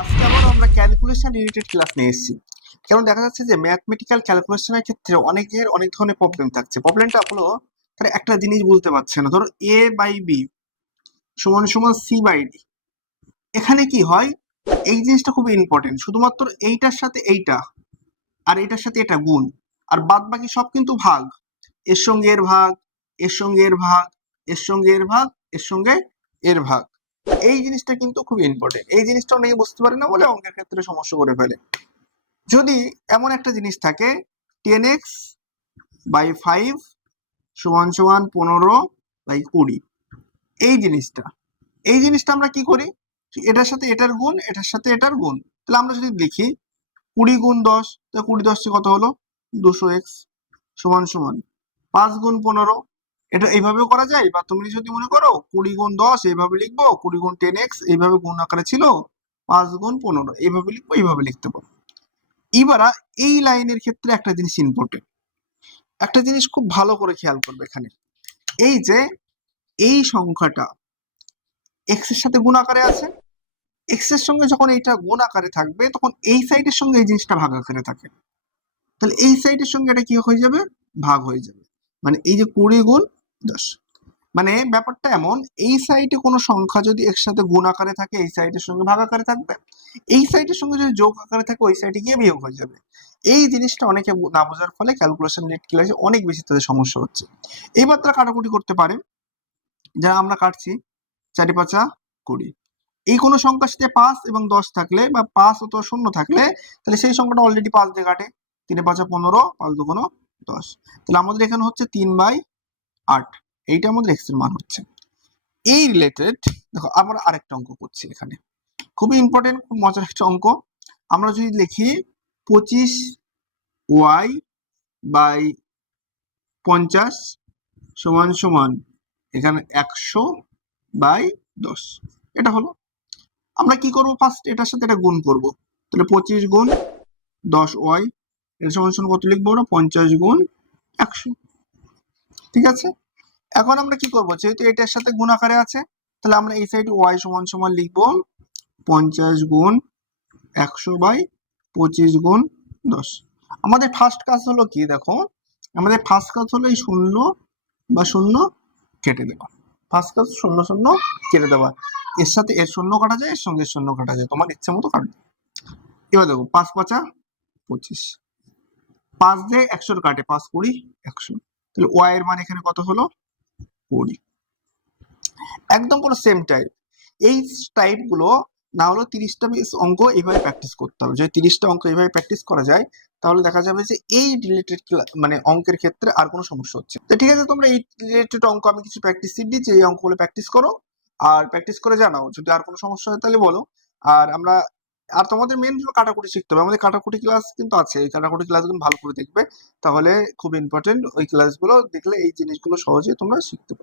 আজকে আবার আমরা ক্যালকুলেশন রিলেটেড ক্লাস নিয়ে এসেছি। কারণ দেখা যাচ্ছে যে ম্যাথমেটিক্যাল ক্যালকুলেশনের ক্ষেত্রে অনেকের অনেক ধরনের প্রবলেম থাকছে। প্রবলেমটা হলো তারা একটা জিনিস বুঝতে পারছে না। ধরো এ বাই বি সমান সমান সি বাই ডি। এখানে কি হয়, এই জিনিসটা খুব ইম্পর্টেন্ট। শুধুমাত্র এইটার সাথে এইটা আর এইটার সাথে এটা গুণ, আর বাদ বাকি সব কিন্তু ভাগ। এর সঙ্গে এর ভাগ, এর সঙ্গে এর ভাগ, এর সঙ্গে এর ভাগ, এর সঙ্গে এর ভাগ। এই জিনিসটা কিন্তু খুব ইম্পর্টেন্ট। এই জিনিসটা অনেকে বুঝতে পারে না বলে অঙ্কের ক্ষেত্রে সমস্যা করে ফেলে। যদি এমন একটা জিনিস থাকে 10x বাই 5 সমান সমান 15 বাই 20, এই জিনিসটা আমরা কি করি, এটার সাথে এটার গুণ, এটার সাথে এটার গুণ। তাহলে আমরা যদি লিখি 20 গুণ 10, তাহলে 20 10 কত হলো 200x সমান সমান 5 গুণ 15। এটা এইভাবেও করা যায়, বা তুমি যদি মনে করো 20 গুণ 10 এইভাবে লিখবো, 20 গুণ 10x এইভাবে গুণ আকারে ছিল, 5 গুণ 15 এইভাবে লিখবো, এইভাবে লিখতে পারো। এবার এই লাইনের ক্ষেত্রে একটা জিনিস ইম্পর্টেন্ট, একটা জিনিস খুব ভালো করে খেয়াল করবে এখানে। এই যে এই সংখ্যাটা এক্স এর সাথে গুণ আকারে আছে, এক্স এর সঙ্গে যখন এইটা গুণ আকারে থাকবে তখন এই সাইডের সঙ্গে এই জিনিসটা ভাগ আকারে থাকে। তাহলে এই সাইডের সঙ্গে এটা কি হয়ে যাবে, ভাগ হয়ে যাবে। মানে এই যে 20 গুণ 10, মানে ব্যাপারটা এমন, এই সাইডে কোনো সংখ্যা যদি এর সাথে গুণ আকারে থাকে এই সাইডের সঙ্গে ভাগ আকারে থাকবে, এই সাইডের সঙ্গে যদি যোগ আকারে থাকে ওই সাইডে গিয়ে বিয়োগ হয়ে যাবে। এই জিনিসটা অনেকে না বোঝার ফলে ক্যালকুলেশন রিলেটেড ক্লাসে অনেক বেশি তাদের সমস্যা হচ্ছে। এইবার তারা কাটাকুটি করতে পারে, যা আমরা কাটছি 4 5 20। এই কোনো সংখ্যার সাথে 5 এবং 10 থাকলে বা 5 অথবা 0 থাকলে তাহলে সেই সংখ্যাটা অলরেডি 5 দিয়ে কাটে। 3 5 15, 5 2 10। তাহলে আমাদের এখানে হচ্ছে 3/8, এইটা আমাদের এক্স এর মান হচ্ছে। এই রিলেটেড দেখো আমরা আরেকটা অঙ্ক করছি এখানে, খুবই ইম্পর্টেন্ট, খুব মজার একটা অঙ্ক। আমরা যদি লিখি 25y বাই 50 সমান সমান এখানে 100/10, এটা হলো। আমরা কি করব, ফার্স্ট এটার সাথে এটা গুণ করব। তাহলে 25 গুণ 10y এর সমান সমান কত লিখবো আমরা, 50 গুণ 100। ঠিক আছে, এখন আমরা কি করব, যেহেতু এটার সাথে গুণ আকারে আছে তাহলে আমরা এই সাইড y সমান সমান লিখবো 50 গুণ 100/25 গুণ 10। আমাদের ফার্স্ট কাজ হলো কি, দেখো আমাদের ফার্স্ট কাজ হলো এই 0 বা 0 কেটে দেওয়া। ফার্স্ট কাজ 0 0 কেটে দেওয়া। এর সাথে এর 0 কাটা যায়, এর সঙ্গে 0 কাটা যায়, তোমার ইচ্ছা মতো কাটবে। এবার দেখো 5 5 25, 5 দিয়ে 100 কাটে, 5 20 100। তাহলে y এর মান এখানে কত হলো 20। একদম পুরো সেম টাইপ। এই টাইপ গুলো না হলো 30টা অঙ্ক এইভাবে প্র্যাকটিস করতে হবে। যদি 30টা অঙ্ক এইভাবে প্র্যাকটিস করা যায় তাহলে দেখা যাবে যে এই রিলেটেড মানে অঙ্কের ক্ষেত্রে আর কোনো সমস্যা হচ্ছে তো। ঠিক আছে, তোমরা এই রিলেটেড অঙ্ক আমি কিছু প্র্যাকটিস শিট দিচ্ছি, এই অঙ্কগুলো প্র্যাকটিস করো আর প্র্যাকটিস করে জানাও। যদি আর কোনো সমস্যা হয় তাহলে বলো। আর আমরা আর তোমাদের মেন হলো কাটাকুটি শিখতে হবে। আমাদের কাটাকুটি ক্লাস কিন্তু আছে, এই কাটাকুটি ক্লাসগুলো ভালো করে দেখবে, তাহলে খুব ইম্পর্টেন্ট। ওই ক্লাসগুলো দেখলে এই জিনিসগুলো সহজে তোমরা শিখতে পারবে।